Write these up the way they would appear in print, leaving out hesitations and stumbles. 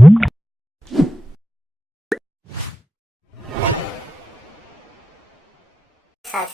আজকের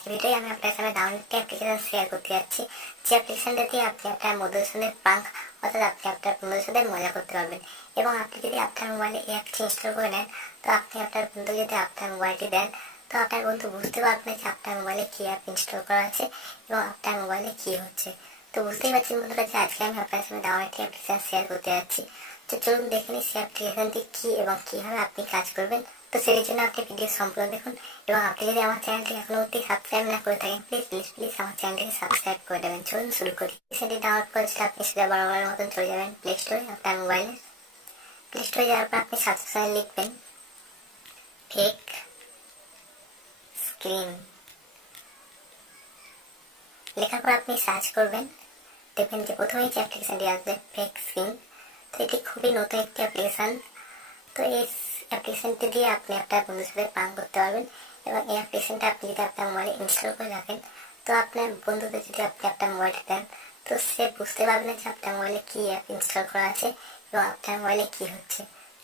ভিডিওতে আমি আপনার সামনে ডাউনলোড একটি অ্যাপ্লিকেশন শেয়ার করতে যাচ্ছি, যে অ্যাপ্লিকেশনটা দিয়ে আপনি আপনার মধুসূদনের প্রাঙ্ক অর্থাৎ আপনি আপনার বন্ধুদের সাথে মজা করতে পারবেন। এবং আপনি যদি আপনার মোবাইলে এই অ্যাপটি ইনস্টল করে নেন, তো আপনি আপনার বন্ধু যদি আপনার মোবাইলটি দেন, তো আপনার বন্ধু বুঝতে পারবে যে আপনার মোবাইলে কী অ্যাপ ইনস্টল করা আছে এবং আপনার মোবাইলে কী হচ্ছে। তো বুঝতেই পারছেন বন্ধুরা যে আজকে আমি আপনার সামনে ডাউনলোড একটি অ্যাপ্লিকেশন শেয়ার করতে যাচ্ছি। তো চলুন দেখে নিই সেই অ্যাপ্লিকেশনটি কী এবং কীভাবে আপনি কাজ করবেন। তো সেই জন্য আপনি ভিডিও সম্পূর্ণ দেখুন, এবং আপনি যদি আমার চ্যানেলটি এখনো অবধি সাবস্ক্রাইব না করে থাকেন, প্লিজ আমার চ্যানেলটিকে সাবস্ক্রাইব করে দেবেন। চলুন শুরু করি। অ্যাপ্লিকেশনটি ডাউনলোড করেছিল আপনি সোজা বরাবরের মতন চলে যাবেন প্লে স্টোরে। আপনার মোবাইলে প্লে স্টোরে যাওয়ার পর আপনি সার্চ অপশনে লিখবেন ফেক স্ক্রিন। লেখার পর আপনি সার্চ করবেন, দেখবেন যে প্রথমেই যে অ্যাপ্লিকেশনটি আসবে ফেক স্ক্রিন। তো এটি খুবই নতুন একটি অ্যাপ্লিকেশন। তো এই অ্যাপ্লিকেশনটি দিয়ে আপনি আপনার বন্ধুর সাথে প্রাঙ্ক করতে পারবেন, এবং এই অ্যাপ্লিকেশনটা আপনি যদি আপনার মোবাইলে ইনস্টল করে রাখেন, তো আপনার বন্ধুদের যদি আপনি আপনার মোবাইলটা দেন, তো সে বুঝতে পারবে না যে আপনার মোবাইলে কী অ্যাপ ইনস্টল করা আছে এবং আপনার মোবাইলে কী হচ্ছে।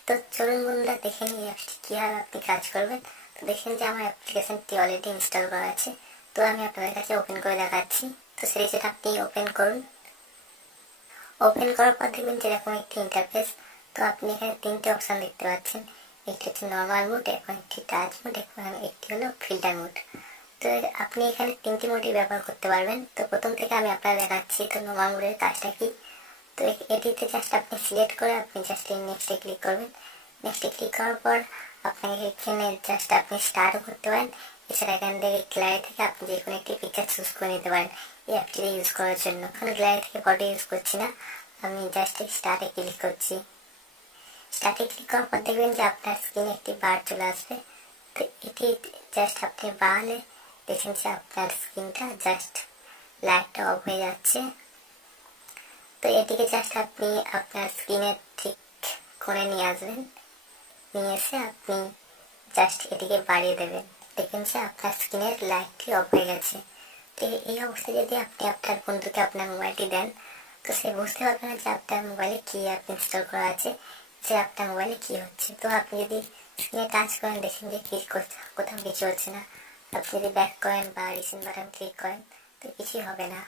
তো চলুন বন্ধুরা দেখে নিই অ্যাপটি কীভাবে আপনি কাজ করবেন। তো দেখেন যে আমার অ্যাপ্লিকেশনটি অলরেডি ইনস্টল করা আছে। তো আমি আপনাদের কাছে ওপেন করে দেখাচ্ছি। তো সেই সেটা আপনি ওপেন করুন। ওপেন করার পর দেখবেন যেরকম একটি ইন্টারফেস। তো আপনি এখানে তিনটে অপশান দেখতে পাচ্ছেন, একটি হচ্ছে নর্মাল মোড, এবং একটি টাচ মোড, এবং একটি হলো ফিল্টার মোড। তো আপনি এখানে তিনটি মোডই ব্যবহার করতে পারবেন। তো প্রথম থেকে আমি আপনারা দেখাচ্ছি। তো নর্মাল মোডের কাজটা কি, তো এটিতে জাস্ট আপনি সিলেক্ট করে আপনি জাস্ট নেক্সটে ক্লিক করবেন। নেক্সটে ক্লিক করার পর আপনাকে এখানে জাস্ট আপনি স্টার্টও করতে পারেন। এছাড়া এখান থেকে গ্যালারি থেকে আপনি যে কোনো একটি পিকচার চুজ করে নিতে পারেন এই অ্যাপটিতে ইউজ করার জন্য। এখন গ্যালারি থেকে ফটো ইউজ করছি না, আমি জাস্ট স্টার্টে ক্লিক করছি। স্টার্টে ক্লিক করার পর দেখবেন যে আপনার স্ক্রিনে একটি বার চলে আসবে। তো এটি জাস্ট আপনি বাড়ালে দেখেন যে আপনার স্ক্রিনটা জাস্ট লাইটটা অফ হয়ে যাচ্ছে। তো এটিকে জাস্ট আপনি আপনার স্ক্রিনে ঠিক করে নিয়ে আসবেন, নিয়ে এসে আপনি জাস্ট এটিকে বাড়িয়ে দেবেন। দেখেন যে আপনার স্ক্রিনের লাইটটি অফ হয়ে গেছে। তো এই অবস্থায় যদি আপনি আপনার বন্ধুকে আপনার মোবাইলটি দেন, তো সে বুঝতে পারবে না যে আপনার মোবাইলে কী অ্যাপ ইনস্টল করা আছে, যে আপনার মোবাইলে কী হচ্ছে। তো আপনি যদি স্ক্রিনে টাচ করেন, দেখেন যে ক্লিক করছে, কোথাও কিছু হচ্ছে না। আপনি যদি ব্যাক করেন বা রিসেন্ট বাটন ক্লিক করেন, তো কিছুই হবে না।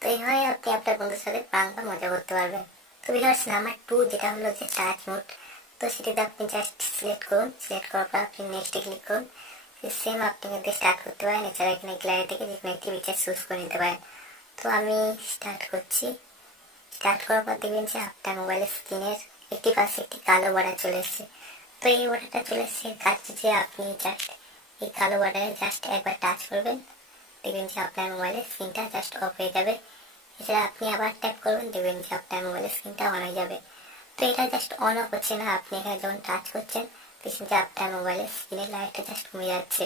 তো এইভাবে আপনি আপনার বন্ধুর সাথে প্রাঙ্ক বা মজা করতে পারবেন। তো ভিউয়ার্স, নাম্বার 2 যেটা হলো যে টাচ মোড। তো সেটাতে আপনি জাস্ট সিলেক্ট করুন। সিলেক্ট করার পর আপনি নেক্সটে ক্লিক করুন। সেম আপনি কিন্তু স্টার্ট করতে পারেন। এছাড়া এখানে গ্যালারি থেকে যে কোনো একটি পিকচার চুজ করে নিতে পারেন। তো আমি স্টার্ট করছি। স্টার্ট করার পর দেখবেন যে আপনার মোবাইলের স্ক্রিনের একটি পাশে একটি কালো বর্ডার চলে এসেছে। তো এই বর্ডারটা চলে এসেছে, কাজ যে আপনি জাস্ট এই কালো বর্ডারে জাস্ট একবার টাচ করবেন, দেখবেন যে আপনার মোবাইলের স্ক্রিনটা জাস্ট অফ হয়ে যাবে। এছাড়া আপনি আবার ট্যাপ করবেন, দেখবেন যে আপনার মোবাইলের স্ক্রিনটা অন হয়ে যাবে। তো এটা জাস্ট অন অফ হচ্ছে না, আপনি এখানে যখন টাচ করছেন দেখছেন যে আপনার মোবাইলের স্ক্রিনের লাইটটা জাস্ট কমে যাচ্ছে,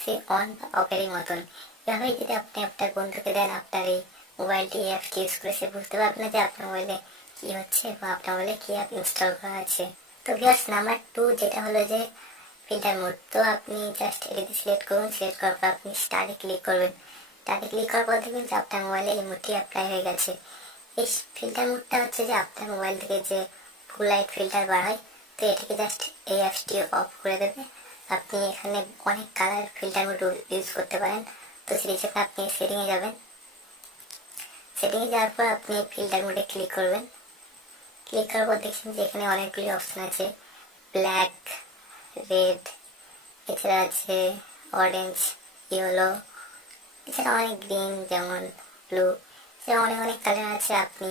সে অন বা অফেরই মতন। এভাবেই যদি আপনি আপনার বন্ধুকে দেন আপনার এই মোবাইলটি অ্যাপটি ইউজ করে, সে বুঝতে পারবে না যে আপনার মোবাইলে কী হচ্ছে বা আপনার মোবাইলে কী অ্যাপ ইনস্টল করা আছে। তো ভিউয়ার্স, নাম্বার 2 যেটা হলো যে ফিল্টার মোড। তো আপনি জাস্ট এটিতে সিলেক্ট করুন। সিলেক্ট করার পর আপনি স্টার্টে ক্লিক করবেন। স্টার্টে ক্লিক করার পর দেখবেন যে আপনার মোবাইলে এই মোডটি অ্যাপ্লাই হয়ে গেছে। এই ফিল্টার মোডটা হচ্ছে যে আপনার মোবাইল থেকে যে ফুল লাইট ফিল্টার বার হয়, তো এটিকে জাস্ট এই অ্যাপসটি অফ করে দেবে। আপনি এখানে অনেক কালার ফিল্টার মোড ইউজ করতে পারেন। তো সেই হিসেবে আপনি সেটিংয়ে যাবেন। সেটিংয়ে যাওয়ার পর আপনি ফিল্টার মোডে ক্লিক করবেন। ক্লিক করার পর দেখছেন যে এখানে অনেকগুলি অপশান আছে, ব্ল্যাক, রেড, এছাড়া আছে অরেঞ্জ, ইয়েলো, এছাড়া অনেক গ্রিন, যেমন ব্লু, এছাড়া অনেক অনেক কালার আছে। আপনি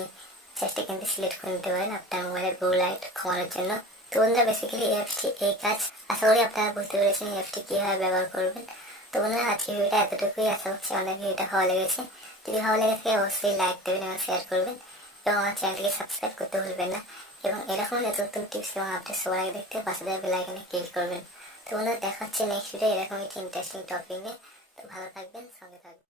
জাস্ট এখান থেকে সিলেক্ট করে নিতে পারেন আপনার মোবাইলের ব্লু লাইট কমানোর জন্য। তো বন্ধুরা, বেসিক্যালি এই অ্যাপটি এই কাজ। আশা করি আপনারা বুঝতে পেরেছেন এই অ্যাপটি কীভাবে ব্যবহার করবেন। তো বন্ধুরা, আজকের ভিডিওটা এতটুকুই। আশা করছি আমাদের ভিডিওটা ভালো লেগেছে। যদি ভালো লেগে থাকে অবশ্যই লাইক দেবেন এবং শেয়ার করবেন, এবং আমার চ্যানেলটিকে সাবস্ক্রাইব করতে ভুলবেন না। এবং এরকম নতুন নতুন টিপস এবং আপডেট সবার আগে দেখতে পাশে দেওয়া বেল আইকনে ক্লিক করবেন। তো বন্ধুরা, দেখা হচ্ছে নেক্সট ভিডিও এরকম একটি ইন্টারেস্টিং টপিক নিয়ে। তো ভালো থাকবেন, সঙ্গে থাকবেন।